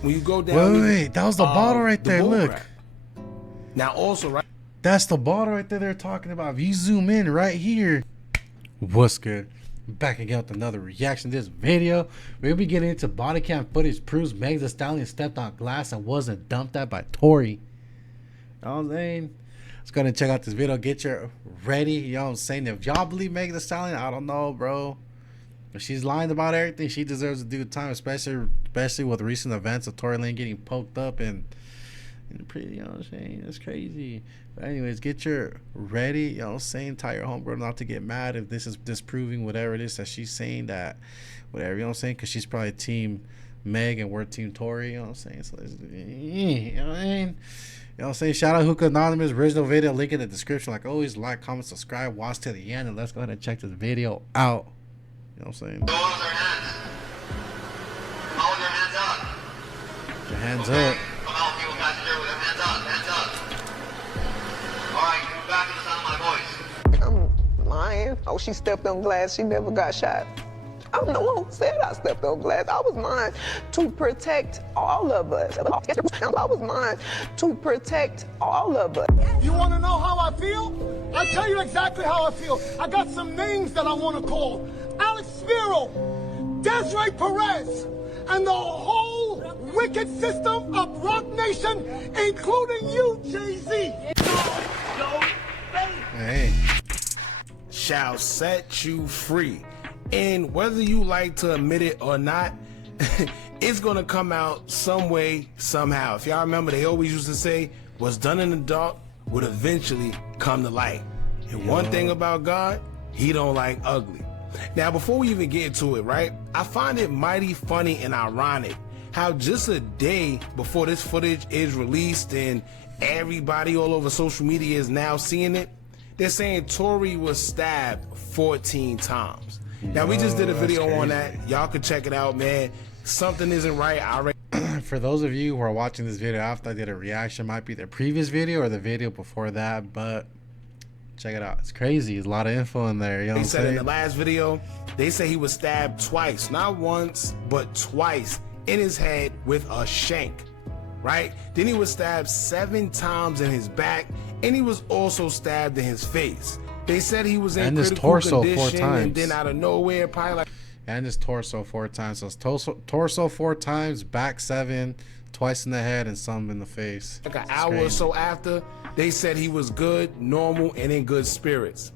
when you go down. Wait, that was the bottle right there. Look. Crap. Now also, right. That's the bottle right there they're talking about. If you zoom in right here. What's good? Back again with another reaction to this video. We'll be getting into body cam footage proves Meg Thee Stallion stepped on glass and wasn't dumped at by Tory. You know what I'm saying? Let's go ahead and check out this video. Get your ready. You know what I'm saying? If y'all believe Meg Thee Stallion, I don't know, bro. If she's lying about everything, she deserves to do time, especially with recent events of Tory Lane getting poked up and pretty, you know what I'm saying? That's crazy. But anyways, get your ready, you know what I'm saying? Tell your homegirl not to get mad if this is disproving whatever it is that she's saying, that whatever, you know what I'm saying? Because she's probably team Meg and we're team Tory, you know what I'm saying? So let's, you know what I mean? You know what I'm saying? Shout out Hookah Anonymous, original video, link in the description. Like always, like, comment, subscribe, watch to the end, and let's go ahead and check this video out. You know what I'm saying? Hold your hands. Hold your hands up. Your hands okay. up. Come out, people passenger with their hands up. Hands up. All right, move back to the sound of my voice. I'm lying. Oh, she stepped on glass. She never got shot. I'm the one who said I stepped on glass. I was lying to protect all of us. I was lying to protect all of us. You want to know how I feel? I'll tell you exactly how I feel. I got some names that I want to call. Alex Spiro, Desiree Perez, and the whole wicked system of Rock Nation, including you, Jay-Z. Hey. Shall set you free. And whether you like to admit it or not, it's gonna come out some way, somehow. If y'all remember, they always used to say, what's done in the dark would eventually come to light. And one thing about God, he don't like ugly. Now, before we even get into it, right, I find it mighty funny and ironic how just a day before this footage is released and everybody all over social media is now seeing it, they're saying Tory was stabbed 14 times. Now, we just did a video on that. Y'all could check it out, man. Something isn't right. I already For those of you who are watching this video after I did a reaction, might be the previous video or the video before that, but check it out. It's crazy. There's a lot of info in there. You know what I'm said saying? In the last video, they say he was stabbed twice, not once, but twice in his head with a shank, right? Then he was stabbed 7 times in his back, and he was also stabbed in his face. They said he was in critical torso condition, 4 times. and then out of nowhere, probably like. And his torso 4 times. So it's torso 4 times, back 7, twice in the head, and some in the face. Like an hour or so after, they said he was good, normal, and in good spirits.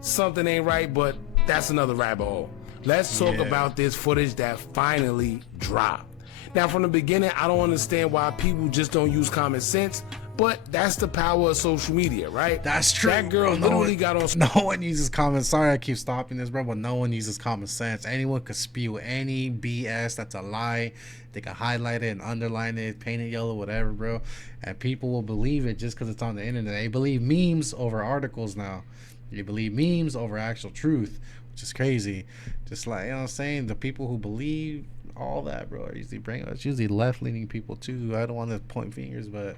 Something ain't right, but that's another rabbit hole. Let's talk about this footage that finally dropped. Now, from the beginning, I don't understand why people just don't use common sense, but that's the power of social media, right? That's true. That girl literally got on. No one uses common. Sorry, I keep stopping this, bro, but no one uses common sense. Anyone could spew any BS that's a lie. They can highlight it and underline it, paint it yellow, whatever, bro, and people will believe it just because it's on the internet. They believe memes over articles now. They believe memes over actual truth, which is crazy. Just like, you know what I'm saying, the people who believe all that, bro, are usually it's usually left-leaning people too. I don't want to point fingers, but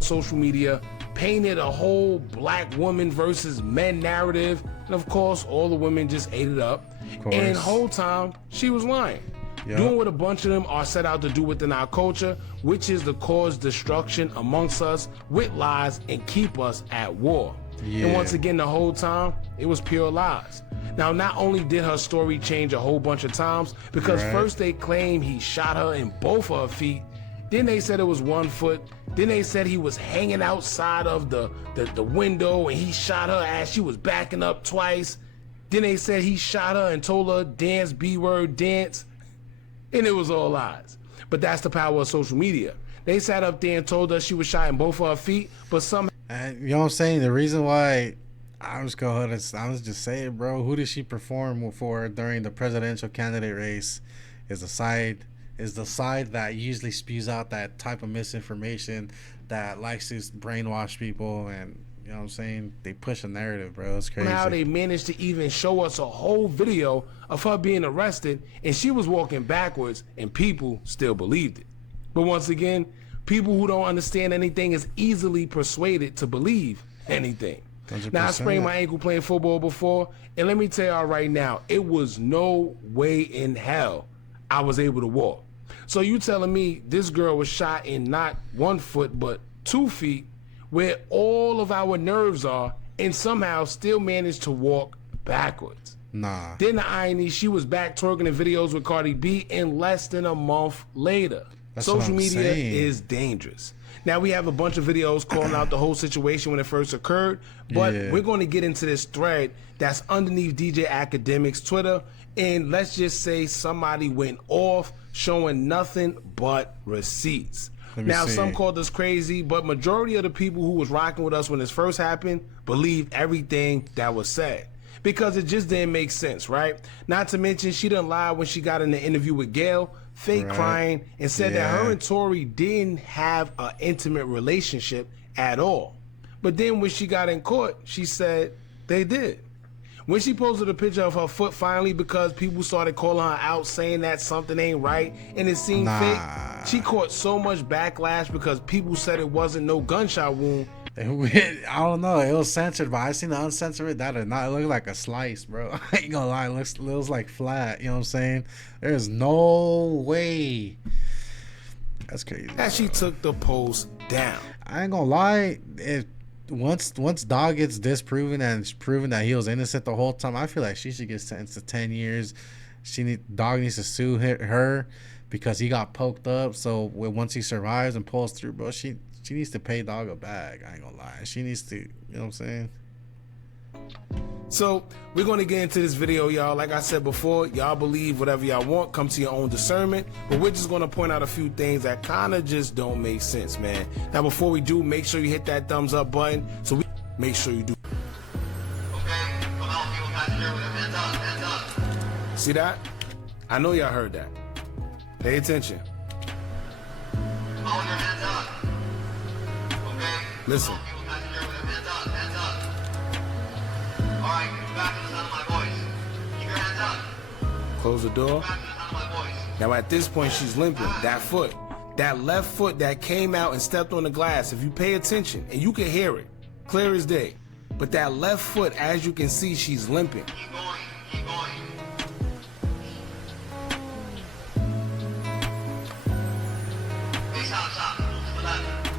social media painted a whole black woman versus men narrative, and of course all the women just ate it up, and the whole time she was lying. Doing what a bunch of them are set out to do within our culture, which is to cause destruction amongst us with lies and keep us at war. And once again, the whole time it was pure lies. Now, not only did her story change a whole bunch of times, because first they claimed he shot her in both of her feet, then they said it was 1 foot, then they said he was hanging outside of the window and he shot her as she was backing up twice, then they said he shot her and told her dance, B-word, dance, and it was all lies. But that's the power of social media. They sat up there and told us she was shot in both of her feet, but somehow. You know what I'm saying? The reason why I was just saying, bro, who did she perform for during the presidential candidate race is the side that usually spews out that type of misinformation that likes to brainwash people, and you know what I'm saying? They push a narrative, bro. It's crazy. How they managed to even show us a whole video of her being arrested and she was walking backwards and people still believed it. But once again, people who don't understand anything is easily persuaded to believe anything. 100%. Now, I sprained my ankle playing football before, and let me tell y'all right now, it was no way in hell I was able to walk. So you telling me this girl was shot in not 1 foot but 2 feet, where all of our nerves are, and somehow still managed to walk backwards? Nah. Then the irony, she was back twerking in videos with Cardi B in less than a month later. That's what Social I'm media saying. is dangerous. Now we have a bunch of videos calling out the whole situation when it first occurred, but we're going to get into this thread that's underneath DJ Academic's Twitter, and let's just say somebody went off showing nothing but receipts. Now some called us crazy, but majority of the people who was rocking with us when this first happened believed everything that was said, because it just didn't make sense, right? Not to mention she done lied when she got in the interview with Gail, fake crying, and said that her and Tory didn't have an intimate relationship at all. But then when she got in court, she said they did. When she posted a picture of her foot finally, because people started calling her out saying that something ain't right and it seemed fake, she caught so much backlash because people said it wasn't no gunshot wound. I don't know. It was censored, but I seen the uncensored. That did not look like a slice, bro. I ain't gonna lie. It looks like flat. You know what I'm saying? There's no way. That's crazy. That she took the post down. I ain't gonna lie. Once Dog gets disproven and it's proven that he was innocent the whole time, I feel like she should get sentenced to 10 years. Dog needs to sue her because he got poked up. So once he survives and pulls through, bro, she needs to pay Dog a bag. I ain't gonna lie. She needs to, you know what I'm saying? So we're going to get into this video, y'all. Like I said before, y'all believe whatever y'all want, come to your own discernment, but we're just going to point out a few things that kind of just don't make sense, man. Now before we do, make sure you hit that thumbs up button, so we make sure you do. Okay, come on, people passenger with their hands up. See that? I know y'all heard that. Pay attention. Come on, your hands up. Okay, Listen. come on, people passenger with their hands up, hands up. All right, move back to the sound of my voice. Keep your hands up. Close the door. Back to the sound of my voice. Now at this point, she's limping. That foot, that left foot that came out and stepped on the glass, if you pay attention, and you can hear it, clear as day. But that left foot, as you can see, she's limping. Keep going, keep going. Hey, stop. Move to the left.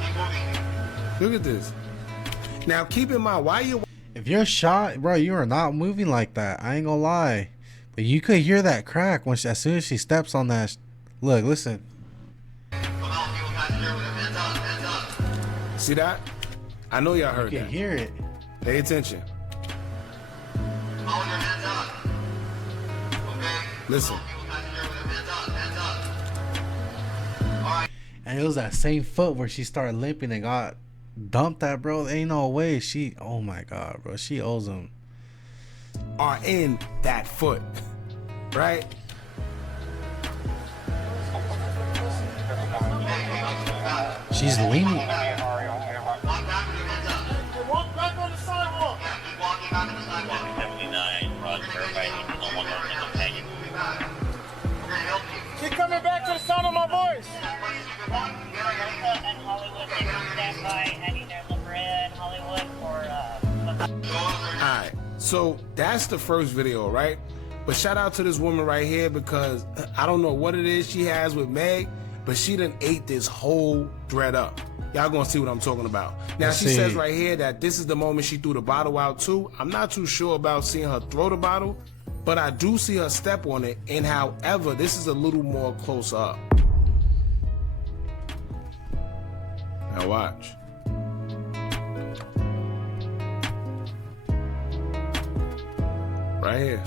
Keep moving. Look at this. Now keep in mind, why you... If you're shot, bro, you are not moving like that. I ain't gonna lie. But you could hear that crack as soon as she steps on that. Look, listen. Come on, people passenger with their hands up, hands up. See that? I know y'all heard You can that. hear it. Pay attention. Come on, your hands up. Okay? Listen. Come on, people passenger with their hands up. All right. And it was that same foot where she started limping and got dumped at, bro. Ain't no way. Oh my God, bro. She owes him. Are in that foot, right? She's leaning. Walk back with your hands up. Hey, walk back on the sidewalk. Yeah, keep walking back on the sidewalk. 79, Rod Fairbank, on one of the companion. Moving back. We're gonna help you. Keep coming back to the sound of my voice. Keep walking. And Hollywood, they can stand by at either La Brea and Hollywood or Alright, so that's the first video, right? But shout out to this woman right here, because I don't know what it is she has with Meg, but she done ate this whole thread up. Y'all gonna see what I'm talking about. Now she says right here that this is the moment she threw the bottle out too. I'm not too sure about seeing her throw the bottle, but I do see her step on it, and however, this is a little more close up. Now watch. Right here.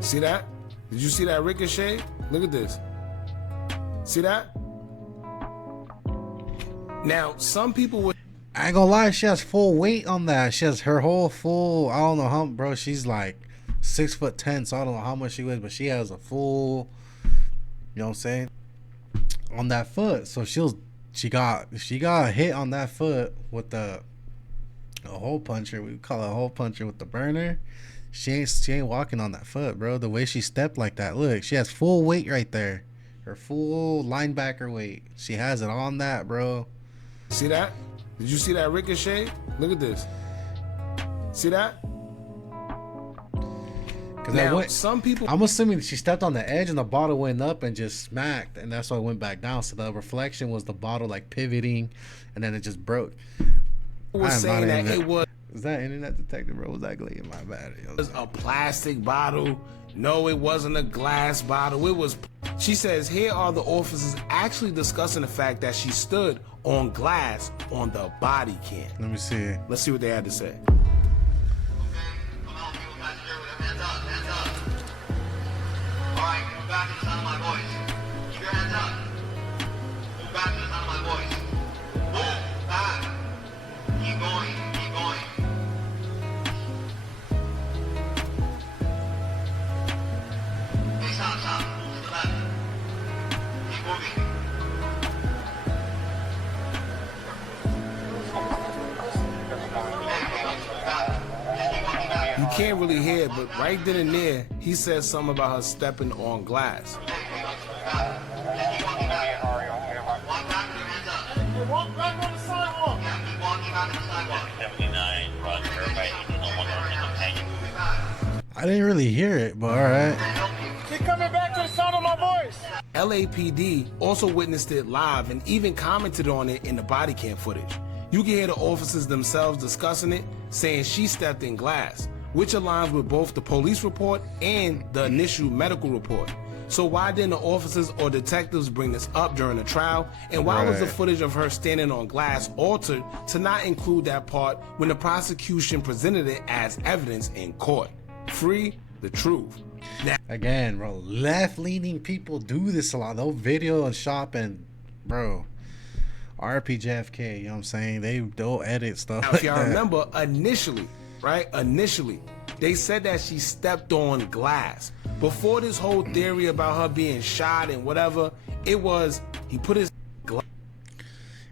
See that? Did you see that ricochet? Look at this. See that? Now, some people would... I ain't gonna lie, she has full weight on that. She has her whole full, I don't know how, bro. She's like 6'10", so I don't know how much she weighs, but she has a full, you know what I'm saying, on that foot. So she got hit on that foot with a hole puncher. We call it a hole puncher with the burner. She ain't walking on that foot, bro. The way she stepped like that, look, she has full weight right there. Her full linebacker weight. She has it on that, bro. See that? Did you see that ricochet? Look at this. See that? Now, some people, I'm assuming she stepped on the edge and the bottle went up and just smacked, and that's why it went back down. So the reflection was the bottle like pivoting, and then it just broke. was saying that it was. Is that internet detective, bro? Was that glitching? My bad. It was a plastic bottle. No, it wasn't a glass bottle. It was. She says here are the officers actually discussing the fact that she stood on glass on the body cam. Let me see. Let's see what they had to say. Alright, move back to the sound of my voice. Keep your hands up. Move back to the sound of my voice. Move back. Keep going, keep going. Hey, stop. Move to the left. Keep moving. You can't really hear it, but right then and there, he says something about her stepping on glass. Walk back with your hands up. Walk back on the sidewalk. Yeah, keep walking back to the sidewalk. 79, Roger, by companion. I didn't really hear it, but all right. Keep coming back to the sound of my voice. LAPD also witnessed it live and even commented on it in the body cam footage. You can hear the officers themselves discussing it, saying she stepped in glass, which aligns with both the police report and the initial medical report. So why didn't the officers or detectives bring this up during the trial? And why was the footage of her standing on glass altered to not include that part when the prosecution presented it as evidence in court? Free the truth. Now, Again, bro, left-leaning people do this a lot. They'll video and shop and, bro, RPJFK, you know what I'm saying? They'll edit stuff. now if y'all remember, initially, they said that she stepped on glass. Before this whole theory about her being shot and whatever, it was he put his glass.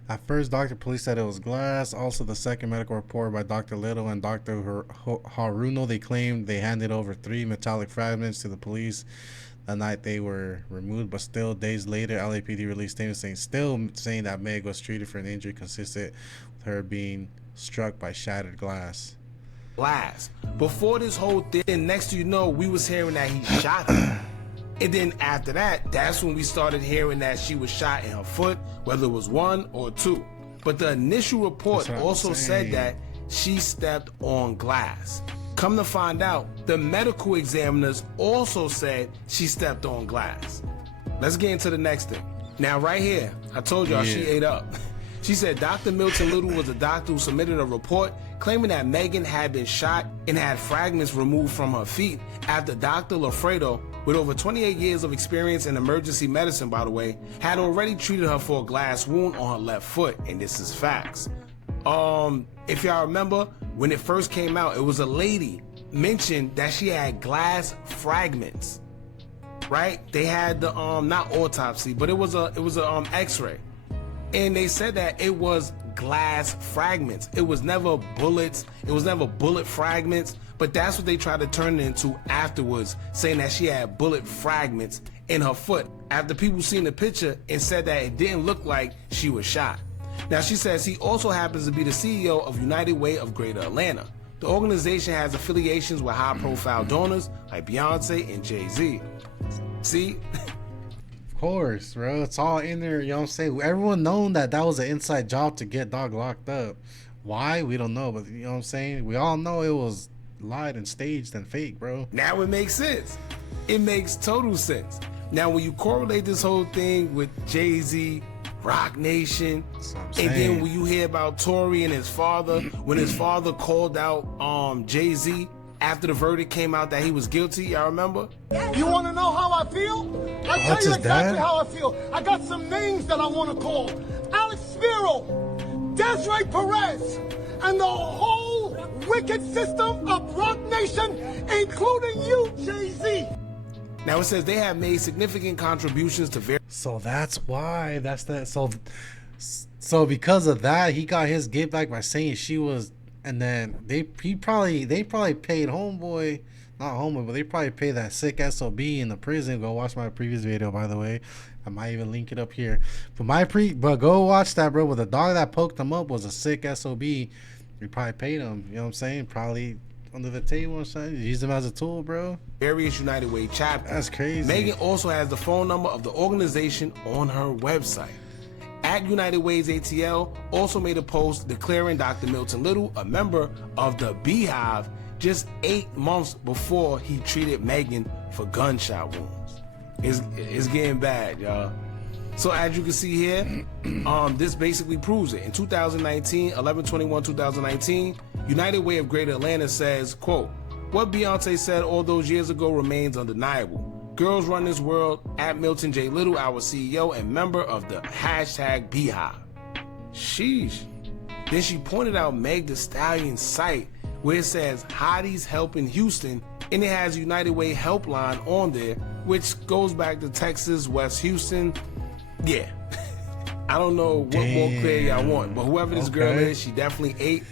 At first, police said it was glass. Also, the second medical report by Dr. Little and Dr. Haruno, they claimed they handed over 3 metallic fragments to the police the night they were removed. But still, days later, LAPD released statements saying that Meg was treated for an injury consistent with her being struck by shattered glass. Before this whole thing, next you know, we was hearing that he shot her. And then after that, that's when we started hearing that she was shot in her foot, whether it was 1 or 2. But the initial report also said that she stepped on glass. Come to find out, the medical examiners also said she stepped on glass. Let's get into the next thing. Now right here, I told y'all she ate up. She said Dr. Milton Little was a doctor who submitted a report claiming that Megan had been shot and had fragments removed from her feet after Dr. Lafredo, with over 28 years of experience in emergency medicine, by the way, had already treated her for a glass wound on her left foot, and this is facts. If y'all remember, when it first came out, it was a lady mentioned that she had glass fragments, right? They had the not autopsy, but it was a X-ray, and they said that it was glass fragments. It was never bullets. It was never bullet fragments. But that's what they tried to turn it into afterwards, saying that she had bullet fragments in her foot after people seen the picture and said that it didn't look like she was shot. Now she says he also happens to be the CEO of United Way of Greater Atlanta. The organization has affiliations with high-profile donors like Beyonce and Jay-Z. See? Of course, bro. It's all in there, you know what I'm saying? Everyone known that was an inside job to get Dog locked up. Why? We don't know, but you know what I'm saying? We all know it was lied and staged and fake, bro. Now it makes sense. It makes total sense. Now when you correlate this whole thing with Jay-Z, Rock Nation, and then when you hear about Tory and his father, when his father called out Jay-Z after the verdict came out that he was guilty, y'all remember? You want to know how I feel? I'll tell you exactly how I feel. I got some names that I want to call. Alex Spiro, Desiree Perez, and the whole wicked system of Rock Nation, including you, Jay-Z. Now it says they have made significant contributions to various. So that's why. So because of that, he got his get back by saying she was, and then they probably paid homeboy, not homeboy, but they probably paid that sick SOB in the prison. Go watch my previous video, by the way. I might even link it up here. But go watch that, bro. But the dog that poked him up was a sick SOB. We probably paid him, you know what I'm saying? Probably under the table or something. Use them as a tool, bro. Various United Way chapters. That's crazy. Megan also has the phone number of the organization on her website. At United Ways ATL also made a post declaring Dr. Milton Little a member of the Beehive just 8 months before he treated Megan for gunshot wounds. It's getting bad, y'all. So as you can see here, this basically proves it. In 2019, 11/21/2019, United Way of Greater Atlanta says, quote, "What Beyonce said all those years ago remains undeniable. Girls run this world. At Milton J. Little, our CEO and member of the hashtag Beehive." Sheesh. Then she pointed out Meg Thee Stallion's site where it says Hotties Helping Houston, and it has United Way helpline on there, which goes back to Texas, West Houston. Yeah. I don't know what more clear y'all want, but whoever this girl is, she definitely ate.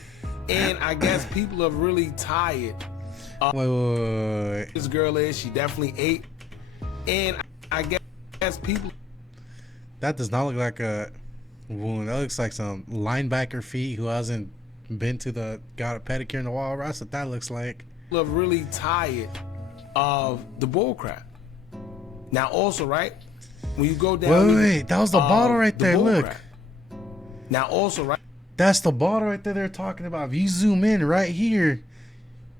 And I guess people are really tired. Wait. This girl is, she definitely ate. And I guess people. That does not look like a wound. That looks like some linebacker feet who hasn't been to got a pedicure in a while. That's what that looks like. People are really tired of the bull crap. Now also, right, when you go down. Wait, that was the bottle right there. Look. Crap. Now also, right. That's the bottle right there they're talking about. If you zoom in right here.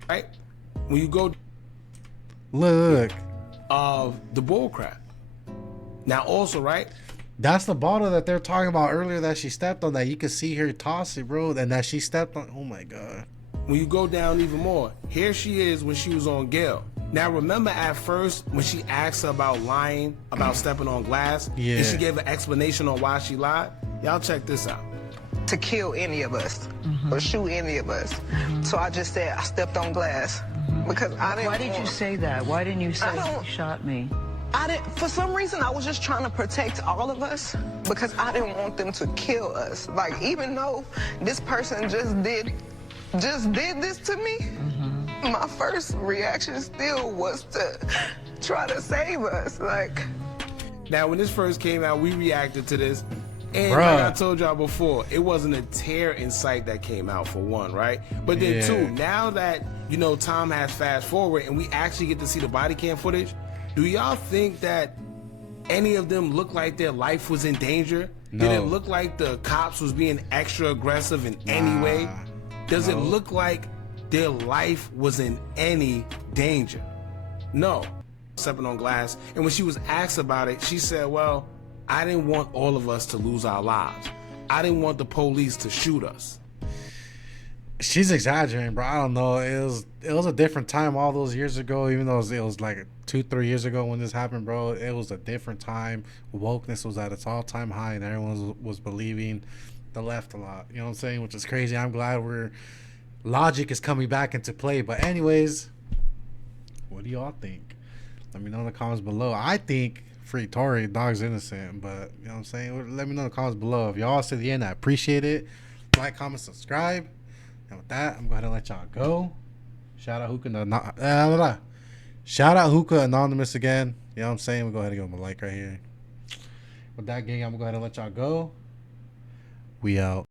Right? When you go. Look. Of the bull crap. Now also, right? That's the bottle that they're talking about earlier that she stepped on, that you could see her toss it, bro, and that she stepped on. Oh my god. When you go down even more, here she is when she was on Gail. Now remember at first when she asked her about lying, about stepping on glass, and she gave an explanation on why she lied? Y'all check this out. To kill any of us or shoot any of us. So I just said I stepped on glass because I didn't. Why did you say that? Why didn't you say you shot me? I didn't. For some reason, I was just trying to protect all of us because I didn't want them to kill us. Like, even though this person just did this to me, my first reaction still was to try to save us. Like, now when this first came out, we reacted to this. And like I told y'all before, it wasn't a tear in sight that came out, for one, right? But then two, now that, you know, time has fast forward and we actually get to see the body cam footage, do y'all think that any of them looked like their life was in danger? No. Did it look like the cops was being extra aggressive in any way? Does it look like their life was in any danger? No. Stepping on glass. And when she was asked about it, she said, well, I didn't want all of us to lose our lives. I didn't want the police to shoot us. She's exaggerating, bro. I don't know. It was a different time all those years ago, even though it was like 2-3 years ago when this happened, bro. It was a different time. Wokeness was at its all-time high, and everyone was believing the left a lot. You know what I'm saying? Which is crazy. I'm glad logic is coming back into play. But anyways, what do y'all think? Let me know in the comments below. I think free Tory, dog's innocent, but you know what I'm saying? Let me know in the comments below. If y'all stay to the end, I appreciate it. Like, comment, subscribe. And with that, I'm going to let y'all go. Shout out Hookah Anonymous again. You know what I'm saying? We'll go ahead and give him a like right here. With that, gang, I'm going to go ahead and let y'all go. We out.